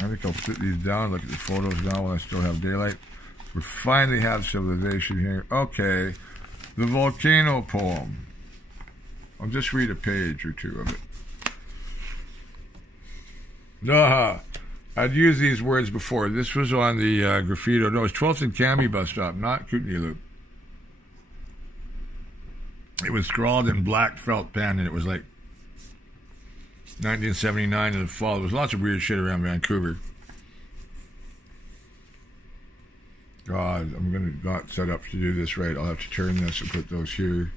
I think I'll put these down, look at the photos now while I still have daylight. We finally have civilization here. Okay, the Volcano poem. I'll just read a page or two of it. I'd used these words before. This was on the graffito. No, it's 12th and Cami bus stop, not Kootenai Loop. It was scrawled in black felt pen, and it was like 1979 in the fall. There was lots of weird shit around Vancouver. God, I'm going to not set up to do this right. I'll have to turn this and put those here.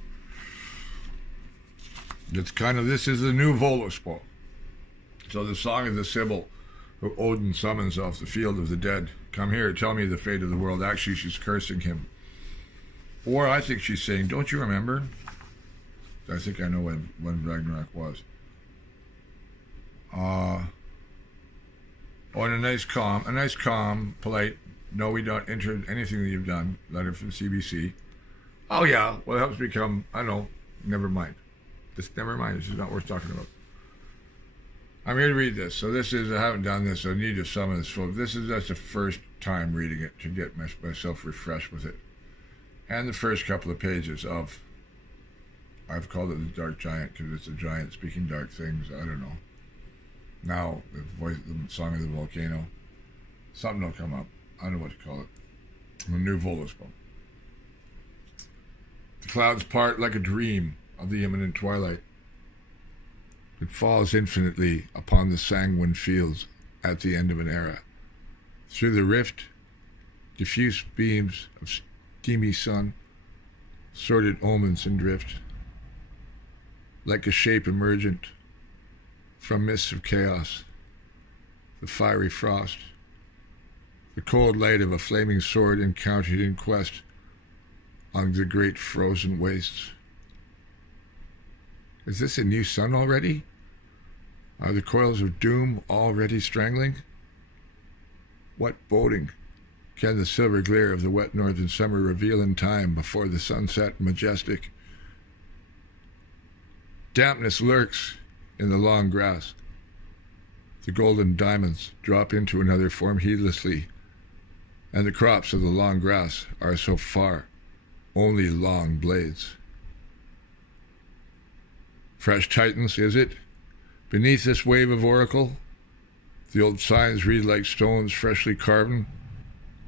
It's kind of, this is the new Voluspa. So the song of the Sibyl, who Odin summons off the field of the dead. Come here, tell me the fate of the world. Actually, she's cursing him. Or I think she's saying, don't you remember? I think I know when Ragnarok was. And a nice calm, polite, no, we don't enter anything that you've done, letter from CBC. Oh yeah, well it helps become, I know, never mind. Just never mind, this is not worth talking about. I'm here to read this. So this is, I haven't done this, so I need to summon this film. That's the first time reading it to get myself refreshed with it. And the first couple of pages of, I've called it the Dark Giant because it's a giant speaking dark things. I don't know. Now, the song of the volcano. Something will come up. I don't know what to call it. A new Voluspa. The clouds part like a dream of the imminent twilight. It falls infinitely upon the sanguine fields at the end of an era. Through the rift, diffuse beams of steamy sun, sordid omens in drift, like a shape emergent from mists of chaos, the fiery frost, the cold light of a flaming sword encountered in quest on the great frozen wastes. Is this a new sun already? Are the coils of doom already strangling? What boding can the silver glare of the wet northern summer reveal in time before the sunset majestic? Dampness lurks in the long grass. The golden diamonds drop into another form heedlessly, and the crops of the long grass are so far only long blades. Fresh titans, is it? Beneath this wave of oracle, the old signs read like stones freshly carven,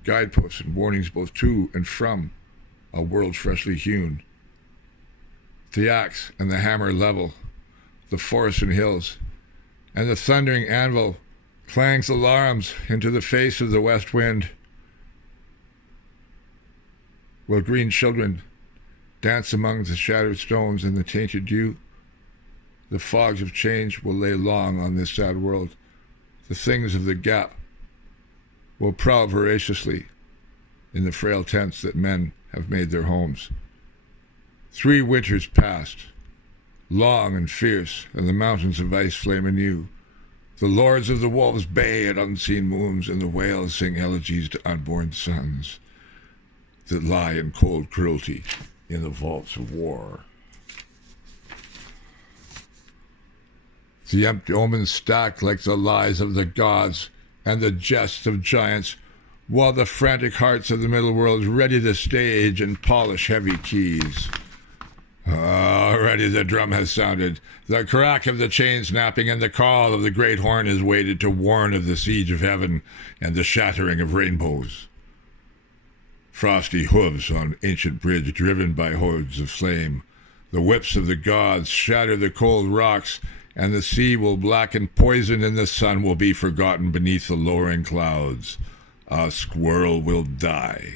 guideposts and warnings both to and from a world freshly hewn. The axe and the hammer level the forests and hills, and the thundering anvil clangs alarms into the face of the west wind. Will green children dance among the shattered stones and the tainted dew? The fogs of change will lay long on this sad world. The things of the gap will prowl voraciously in the frail tents that men have made their homes. 3 winters passed, long and fierce, and the mountains of ice flame anew. The lords of the wolves bay at unseen moons, and the whales sing elegies to unborn sons that lie in cold cruelty in the vaults of war. The empty omens stack like the lies of the gods and the jests of giants, while the frantic hearts of the middle world ready the stage and polish heavy keys. Already the drum has sounded, the crack of the chain snapping, and the call of the great horn is waited to warn of the siege of heaven and the shattering of rainbows. Frosty hooves on ancient bridge driven by hordes of flame. The whips of the gods shatter the cold rocks, and the sea will blacken poison, and the sun will be forgotten beneath the lowering clouds. A squirrel will die.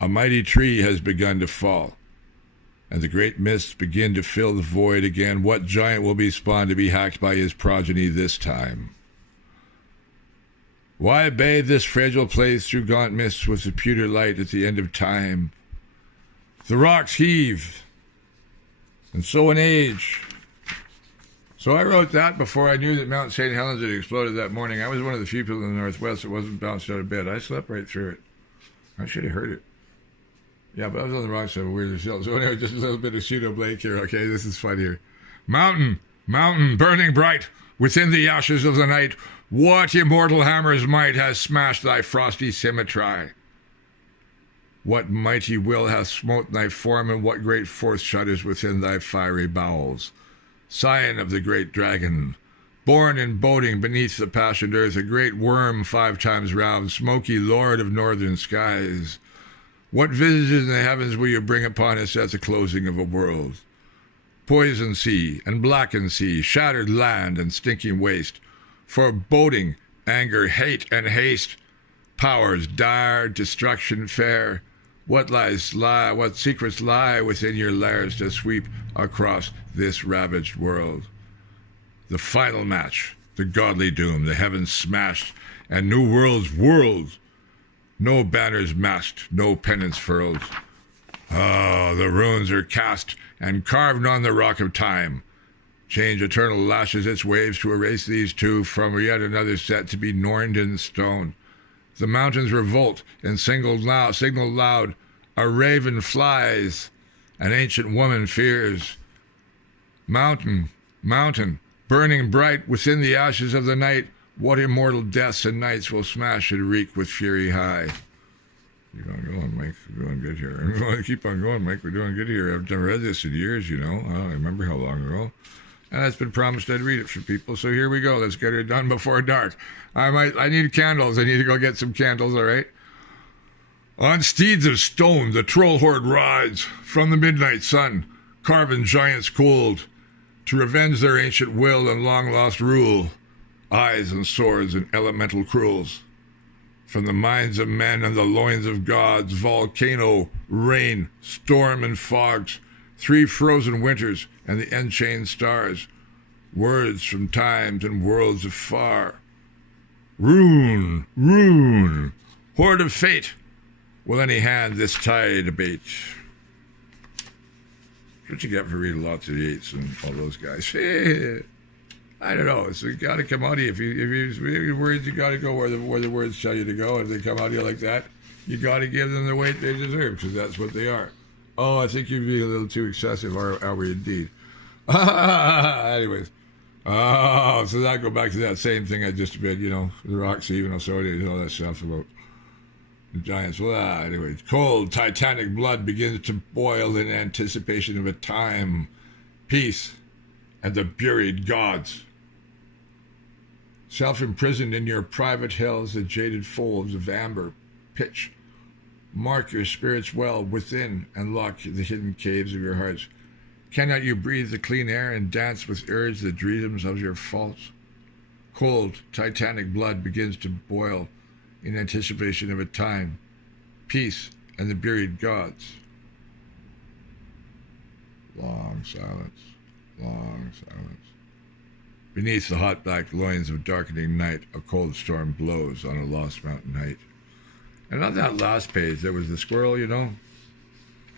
A mighty tree has begun to fall, and the great mists begin to fill the void again. What giant will be spawned to be hacked by his progeny this time? Why bathe this fragile place through gaunt mists with the pewter light at the end of time? The rocks heave, and so an age. So I wrote that before I knew that Mount St. Helens had exploded that morning. I was one of the few people in the Northwest that wasn't bounced out of bed. I slept right through it. I should have heard it. Yeah, but I was on the wrong side of Weird Hill. So anyway, just a little bit of Pseudo Blake here. Okay, this is fun here. Mountain, burning bright, within the ashes of the night, what immortal hammer's might has smashed thy frosty symmetry? What mighty will hath smote thy form, and what great force shudders within thy fiery bowels? Scion of the great dragon, born in boding beneath the passioned earth, a great worm 5 times round, smoky lord of northern skies. What visages in the heavens will you bring upon us at the closing of a world? Poison sea and blackened sea, shattered land and stinking waste, foreboding, anger, hate, and haste, powers dire, destruction fair. What secrets lie within your lairs to sweep across this ravaged world? The final match, the godly doom, the heavens smashed, and new worlds whirled. No banners masked, no pennants furled. Oh, the runes are cast and carved on the rock of time. Change eternal lashes its waves to erase these two from yet another set to be norned in stone. The mountains revolt and signal loud. A raven flies, an ancient woman fears. Mountain, burning bright within the ashes of the night, what immortal deaths and nights will smash and reek with fury high? Keep on going, Mike. We're doing good here. Keep on going, Mike. We're doing good here. I've never read this in years, you know. I don't remember how long ago. And it's been promised I'd read it for people. So here we go. Let's get it done before dark. I need candles. I need to go get some candles, all right? On steeds of stone, the troll horde rides from the midnight sun, carven giants cold, to revenge their ancient will and long-lost rule, eyes and swords and elemental cruels. From the minds of men and the loins of gods, volcano, rain, storm, and fogs, 3 frozen winters and the enchained stars, words from times and worlds afar. Rune, horde of fate, will any hand this tide abate? That's what you get for reading lots of Yeats and all those guys. I don't know. It's got to come out of you. If you read words, you got to go where the words tell you to go. If they come out of you like that, you got to give them the weight they deserve, because that's what they are. Oh, I think you're being a little too excessive, are we indeed? Anyways. Oh, so that go back to that same thing I just read, the Roxy, even Osorio, all that stuff about the giants. Well, anyway, cold, titanic blood begins to boil in anticipation of a time, peace, and the buried gods. Self-imprisoned in your private hells, the jaded folds of amber pitch. Mark your spirits well within and lock the hidden caves of your hearts. Cannot you breathe the clean air and dance with urge the dreams of your faults? Cold, titanic blood begins to boil in anticipation of a time, peace, and the buried gods. Long silence. Beneath the hot black loins of darkening night, a cold storm blows on a lost mountain height. And on that last page, there was the squirrel,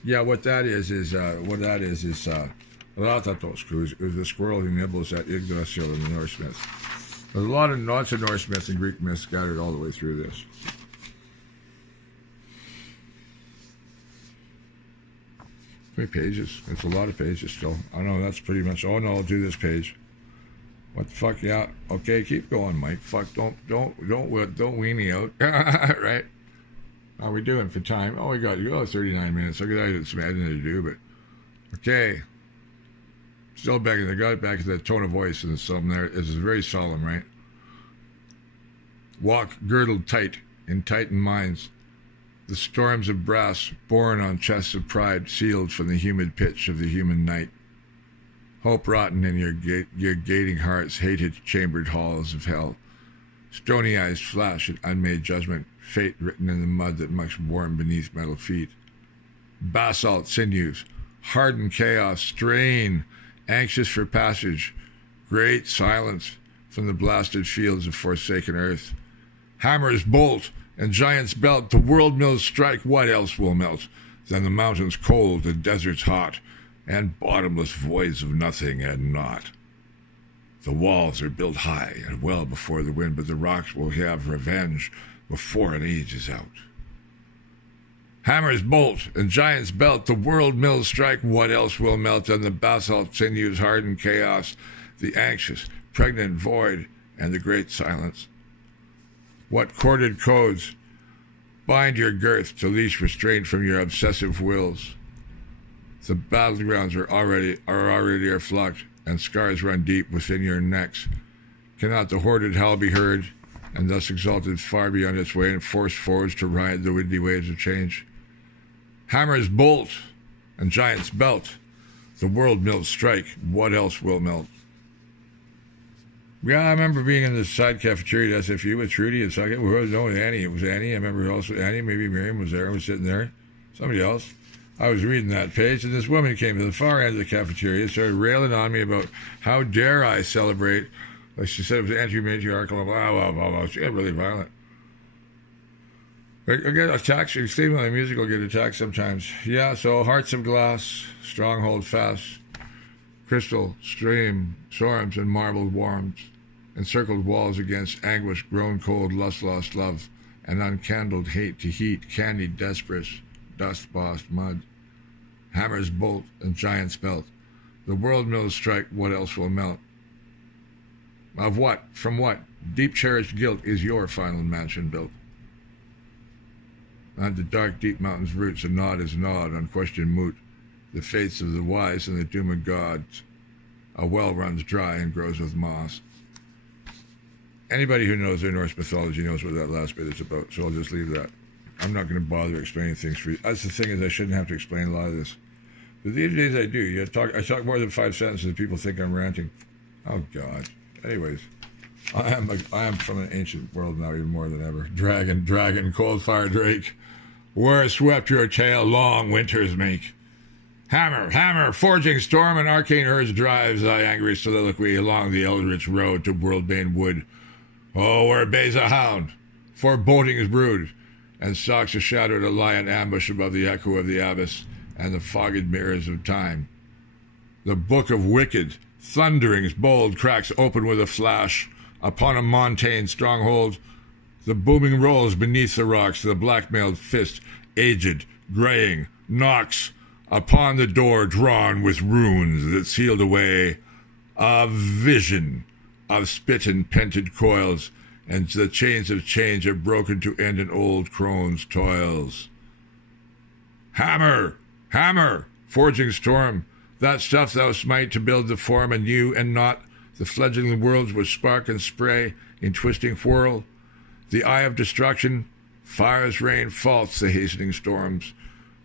Yeah, what that is Ratatos, it was the squirrel who nibbles at Yggdrasil in the Norse myth. There's a lot of Norse myths and Greek myths scattered all the way through this. How many pages? It's a lot of pages still. I know that's pretty much. Oh no, I'll do this page. What the fuck? Yeah. Okay, keep going, Mike. Fuck. Don't weenie out. Right? How are we doing for time? Oh, we got 39 minutes. I got some editing to do, but okay. Still back in to that tone of voice and something there. It's very solemn, right? Walk girdled tight in tightened minds. The storms of brass borne on chests of pride, sealed from the humid pitch of the human night. Hope rotten in your gating hearts, hated chambered halls of hell. Stony eyes flash at unmade judgment, fate written in the mud that mucks warm beneath metal feet. Basalt sinews, hardened chaos, strain, anxious for passage, great silence from the blasted fields of forsaken earth. Hammers bolt and giants belt, the world mills strike, what else will melt than the mountains cold, the deserts hot, and bottomless voids of nothing and naught? The walls are built high and well before the wind, but the rocks will have revenge before an age is out. Hammers bolt and giants belt, the world mills strike, what else will melt than the basalt sinews hardened chaos, the anxious, pregnant void, and the great silence? What corded codes bind your girth to leash restraint from your obsessive wills? The battlegrounds are already flocked, and scars run deep within your necks. Cannot the hoarded howl be heard, and thus exalted far beyond its way, and forced forwards to ride the windy waves of change? Hammers bolt, and giants belt. The world mills strike. What else will melt? Yeah, I remember being in the side cafeteria at SFU with Trudy and Saget. No, Annie. It was Annie. I remember also Annie. Maybe Miriam was there. I was sitting there. Somebody else. I was reading that page, and this woman came to the far end of the cafeteria and started railing on me about how dare I celebrate. Like she said it was anti-matriarchal, blah, blah, blah, blah. She got really violent. I get attacked. You stay with my music, I'll get attacked sometimes. Yeah, so hearts of glass, stronghold fast, crystal, stream, storms, and marbled warms, encircled walls against anguish, grown cold, lust, lost love, and uncandled hate to heat, candied desperate, dust-bossed mud. Hammers bolt and giants belt. The world mills strike, what else will melt? Of what? From what? Deep cherished guilt is your final mansion built. On the dark, deep mountains' roots, a nod is gnawed, unquestioned moot. The fates of the wise and the doom of gods. A well runs dry and grows with moss. Anybody who knows their Norse mythology knows what that last bit is about, so I'll just leave that. I'm not going to bother explaining things for you. That's the thing, is I shouldn't have to explain a lot of this. But these days I do. I talk more than 5 sentences and people think I'm ranting. Oh, God. Anyways, I am from an ancient world now, even more than ever. Dragon, cold fire drake. Where swept your tail long winters make. Hammer, forging storm and arcane urge drives thy angry soliloquy along the eldritch road to world-bane wood. Oh, where bays a hound, forebodings brood, and stalks a shadowed lion ambush above the echo of the abyss and the fogged mirrors of time. The book of wicked, thunderings bold, cracks open with a flash. Upon a montane stronghold, the booming rolls beneath the rocks, the black-mailed fist, aged, graying, knocks upon the door drawn with runes that sealed away a vision of spit and pented coils, and the chains of change have broken to end an old crone's toils. Hammer, forging storm, that stuff thou smite to build the form anew and not the fledgling worlds with spark and spray in twisting whirl. The eye of destruction, fire's rain faults the hastening storms,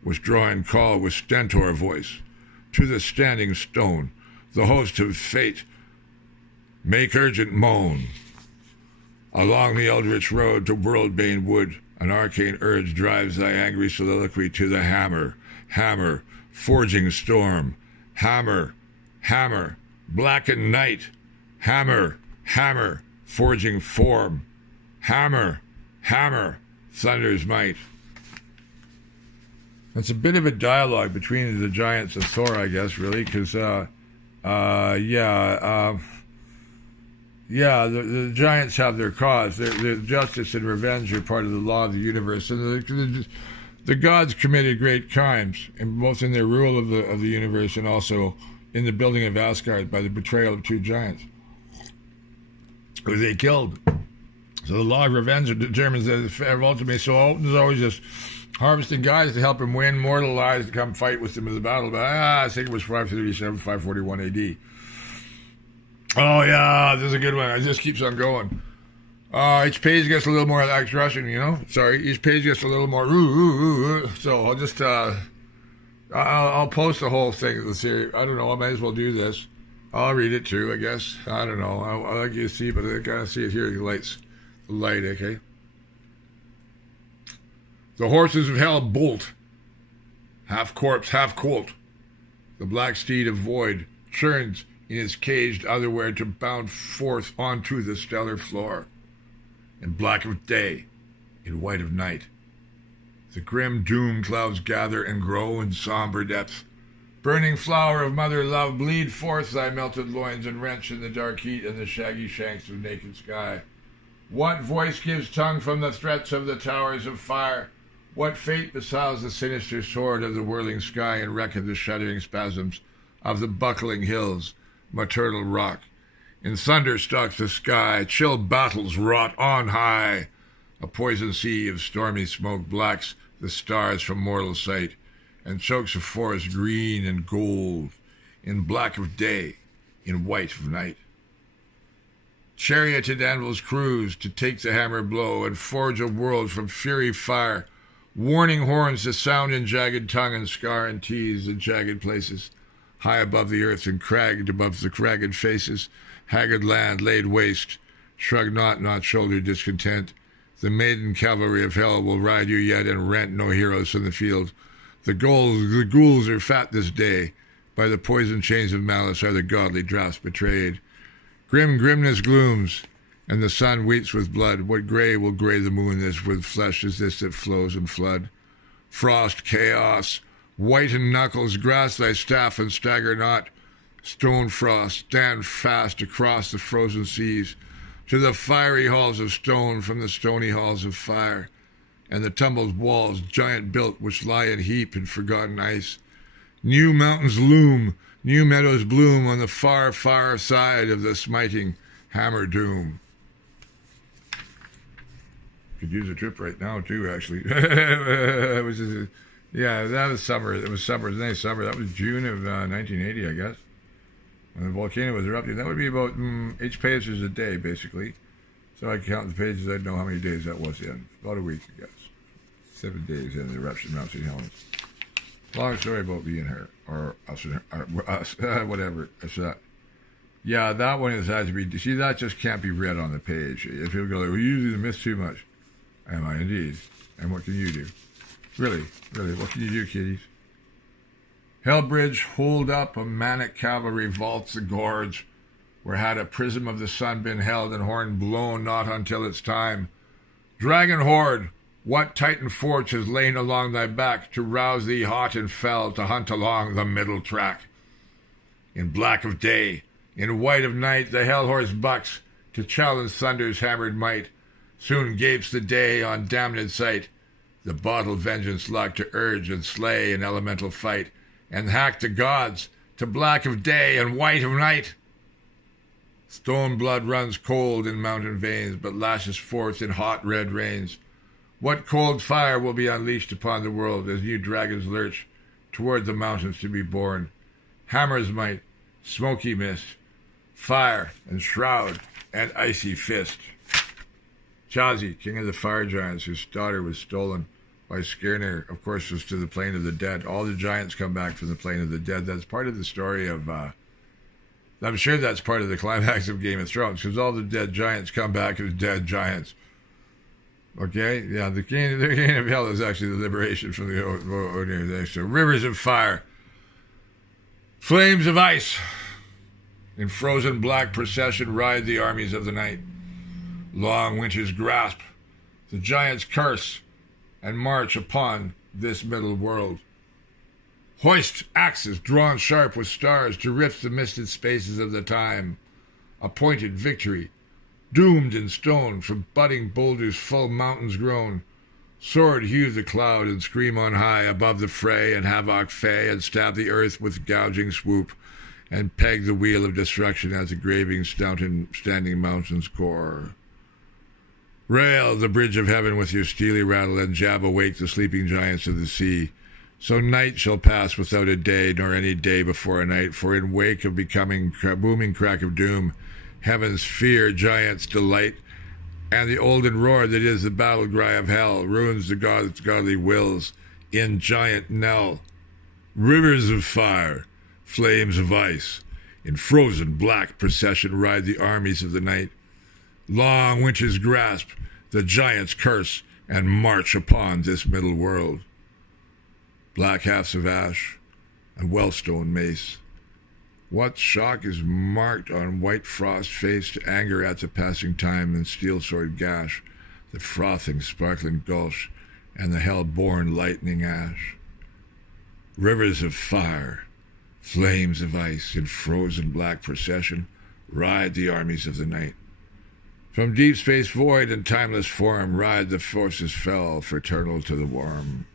withdrawing call with stentor voice. To the standing stone, the host of fate, make urgent moan. Along the eldritch road to world-bane wood, an arcane urge drives thy angry soliloquy to the hammer, forging storm. Hammer, blackened night. Hammer, forging form. Hammer, thunder's might. It's a bit of a dialogue between the giants and Thor, I guess, really, because, the giants have their cause. Their justice and revenge are part of the law of the universe, and the gods committed great crimes, both in their rule of the universe and also in the building of Asgard by the betrayal of 2 giants who they killed. So the law of revenge determines that ultimately, so Odin's always just harvesting guys to help him win, mortal lives to come fight with him in the battle. But I think it was 537, 541 AD. Oh yeah, this is a good one. It just keeps on going. Each page gets a little more like Russian, each page gets a little more so I'll just I'll post the whole thing of the series. I don't know, I might as well do this. I'll read it too, I guess. I don't know. I like you to see, but I gotta see it here. The light, okay? The horses of hell bolt, half corpse, half colt. The black steed of void churns in his caged otherwhere to bound forth onto the stellar floor. In black of day, in white of night, the grim doom clouds gather and grow in somber depth. Burning flower of mother love, bleed forth thy melted loins and wrench in the dark heat and the shaggy shanks of naked sky. What voice gives tongue from the threats of the towers of fire? What fate besows the sinister sword of the whirling sky and wreck of the shuddering spasms of the buckling hills, maternal rock? In thunder stalks the sky, chill battles wrought on high. A poison sea of stormy smoke blacks the stars from mortal sight, and chokes a forest green and gold, in black of day, in white of night. Charioted anvils cruise to take the hammer blow and forge a world from fury fire, warning horns to sound in jagged tongue and scar and tease in jagged places, high above the earth and cragged above the cragged faces, haggard land laid waste, shrug not shoulder discontent. The maiden cavalry of hell will ride you yet and rent no heroes from the field. The ghouls are fat this day, by the poison chains of malice are the godly drafts betrayed. Grim grimness glooms, and the sun weeps with blood. What gray will gray the moon this with flesh is this that flows in flood? Frost, chaos, whiten knuckles, grasp thy staff and stagger not. Stone frost, stand fast across the frozen seas, to the fiery halls of stone from the stony halls of fire, and the tumbled walls giant built which lie in heap in forgotten ice. New mountains loom, new meadows bloom on the far, far side of the smiting hammer doom. Could use a trip right now too, actually. That was summer. It was summer. It was a nice summer. That was June of 1980, I guess, when the volcano was erupting. That would be about 8 pages a day, basically. So I count the pages. I'd know how many days that was in. About a week, I guess. 7 days in the eruption of Mount St. Helens. Long story about being here, or us, whatever. It's that. Yeah, that one has to be. See, that just can't be read on the page. If people go, "We usually miss too much." Am I indeed? And what can you do? Really, what can you do, kiddies? Hellbridge, hold up, a manic cavalry vaults the gorge, where had a prism of the sun been held and horn blown not until its time. Dragon horde, what Titan forge has lain along thy back to rouse thee hot and fell to hunt along the middle track? In black of day, in white of night, the hell horse bucks to challenge thunder's hammered might. Soon gapes the day on damned sight, the bottled vengeance like to urge and slay in elemental fight, and hack the gods to black of day and white of night. Stone blood runs cold in mountain veins, but lashes forth in hot red rains. What cold fire will be unleashed upon the world as new dragons lurch toward the mountains to be born? Hammer's might, smoky mist, fire and shroud and icy fist. Chazi, king of the fire giants, whose daughter was stolen by Skirnir, of course, was to the plane of the dead. All the giants come back from the plane of the dead. That's part of the story of, I'm sure that's part of the climax of Game of Thrones, because all the dead giants come back as dead giants. Okay? Yeah, the king of hell is actually the liberation from the Odin. So, rivers of fire, flames of ice, in frozen black procession ride the armies of the night. Long winter's grasp, the giants curse, and march upon this middle world. Hoist axes drawn sharp with stars to rift the misted spaces of the time. Appointed victory, doomed in stone from budding boulders full mountains grown. Sword hew the cloud and scream on high above the fray and havoc fay, and stab the earth with gouging swoop, and peg the wheel of destruction as the graving standing mountain's core. Rail the bridge of heaven with your steely rattle, and jab awake the sleeping giants of the sea. So night shall pass without a day, nor any day before a night, for in wake of becoming booming crack of doom, heaven's fear, giants' delight, and the olden roar that is the battle cry of hell, ruins the gods' godly wills in giant knell. Rivers of fire, flames of ice, in frozen black procession ride the armies of the night. Long winter's grasp, the giants curse, and march upon this middle world. Black halves of ash, and wellstone mace. What shock is marked on white frost face to anger at the passing time, and steel sword gash, the frothing sparkling gulch, and the hell-born lightning ash. Rivers of fire, flames of ice, in frozen black procession ride the armies of the night. From deep space void and timeless form ride the forces fell, fraternal to the warm.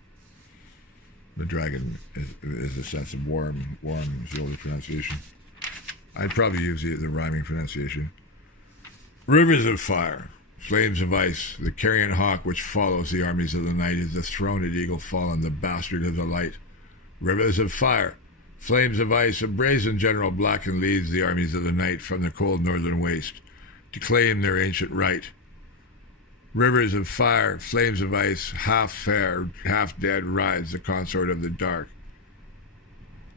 The dragon is a sense of warm is the older pronunciation. I'd probably use the rhyming pronunciation. Rivers of fire, flames of ice, the carrion hawk which follows the armies of the night is the throned eagle fallen, the bastard of the light. Rivers of fire, flames of ice, a brazen general blacken leads the armies of the night from the cold northern waste to claim their ancient right. Rivers of fire, flames of ice, half fair, half dead rides the consort of the dark.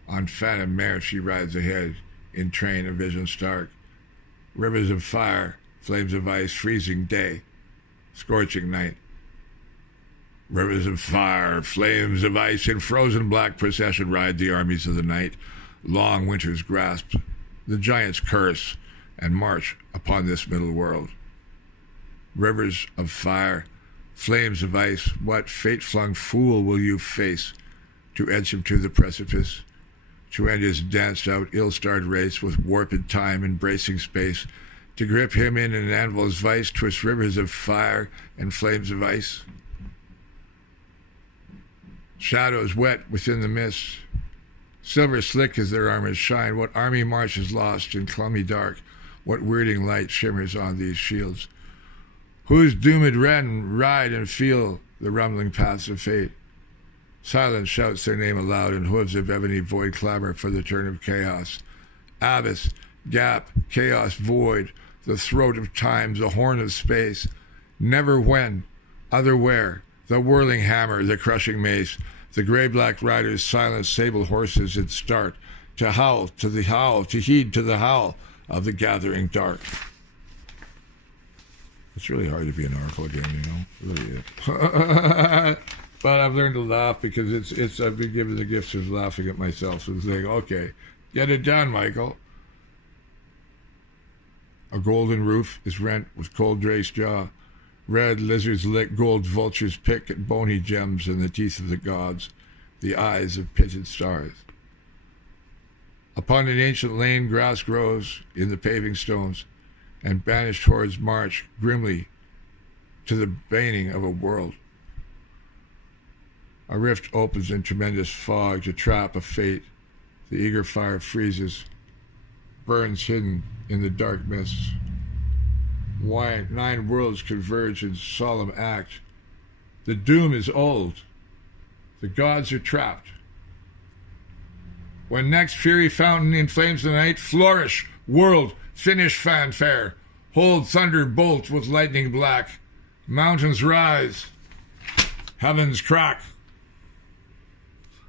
On phantom mare she rides ahead, in train of vision stark. Rivers of fire, flames of ice, freezing day, scorching night. Rivers of fire, flames of ice, in frozen black procession ride the armies of the night. Long winter's grasp, the giant's curse, and march upon this middle world. Rivers of fire, flames of ice, what fate-flung fool will you face to edge him to the precipice, to end his danced-out, ill-starred race with warped time embracing space, to grip him in an anvil's vice, twist rivers of fire and flames of ice? Shadows wet within the mist, silver slick as their armors shine, what army marches lost in clummy dark, what weirding light shimmers on these shields? Whose doomed wren ride and feel the rumbling paths of fate? Silence shouts their name aloud, and hooves of ebony void clamor for the turn of chaos. Abyss, gap, chaos, void, the throat of time, the horn of space. Never when, other where, the whirling hammer, the crushing mace, the gray-black riders, silent sable horses in start, to howl to the howl, to heed to the howl of the gathering dark. It's really hard to be an oracle again, you know? It really is. But I've learned to laugh because I've been given the gift of laughing at myself. So it's like, okay, get it done, Michael. A golden roof is rent with cold drake's jaw. Red lizards lick, gold vultures pick at bony gems in the teeth of the gods, the eyes of pitted stars. Upon an ancient lane grass grows in the paving stones, and banished hordes march grimly to the baning of a world. A rift opens in tremendous fog to trap a fate. The eager fire freezes, burns hidden in the dark mists. 9 worlds converge in solemn act. The doom is old. The gods are trapped. When next fury fountain inflames the night, flourish, world, finish fanfare. Hold thunder bolt with lightning black. Mountains rise. Heavens crack.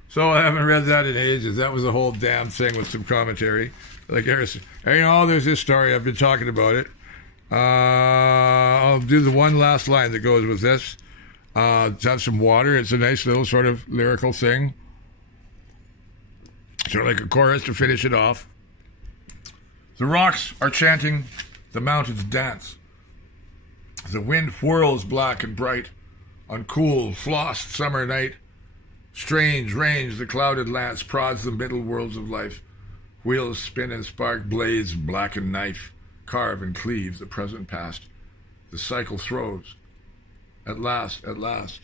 So I haven't read that in ages. That was the whole damn thing with some commentary. Like Harrison. Hey, you know, there's this story. I've been talking about it. I'll do the one last line that goes with this. To have some water. It's a nice little sort of lyrical thing. Sort of like a chorus to finish it off. The rocks are chanting, the mountains dance. The wind whirls black and bright on cool, flossed summer night. Strange range, the clouded lance prods the middle worlds of life. Wheels spin and spark, blades black and knife, carve and cleave the present past. The cycle throws. At last, at last.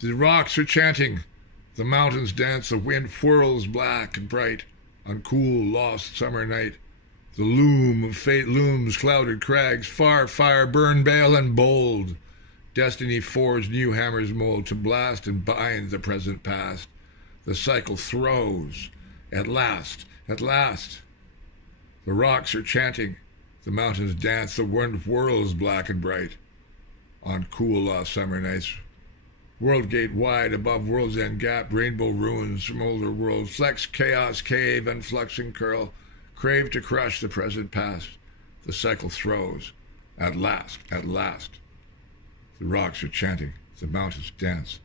The rocks are chanting, the mountains dance, the wind whirls black and bright on cool, lost summer night. The loom of fate looms, clouded crags, far fire burn bale and bold. Destiny forged new hammers mold to blast and bind the present past. The cycle throws. At last, at last. The rocks are chanting, the mountains dance, the wind whirls black and bright on cool, lost summer nights. World gate wide above world's end gap, rainbow ruins from older worlds, flex, chaos, cave, and flux and curl, crave to crush the present past. The cycle throws. At last, at last. The rocks are chanting, the mountains dance,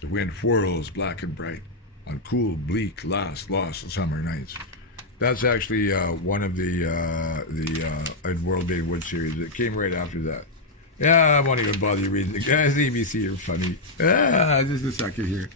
the wind whirls black and bright on cool, bleak, lost summer nights. That's actually one of the World Day Wood series. It came right after that. Yeah, I won't even bother you reading. The guys at ABC are funny. Just a second here.